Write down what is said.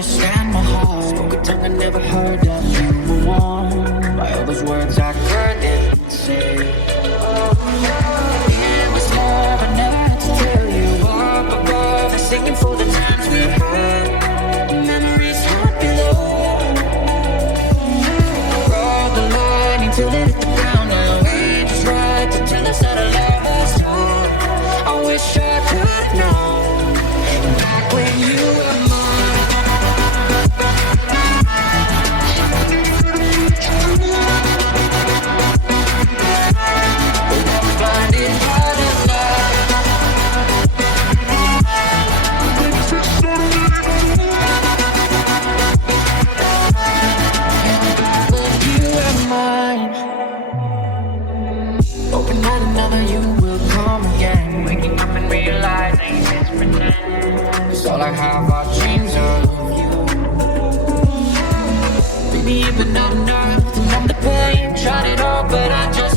understand my heart. Spoke a tongue I never heard that you were warm by all those words I couldn't say. It was love I never had to tell you. Up above and singing for the times we had. Memories hot below. Rode the line until it hit the ground. Now we just ride to tell us how to love us all. I wish I could know back when you were mine. Blinded by the light. When you were mine. Open night, another you will come again. Waking up and realizing it's pretend. 'Cause all I have are dreams of you. Baby, you've been not enough to numb the pain. Tried it all, but I just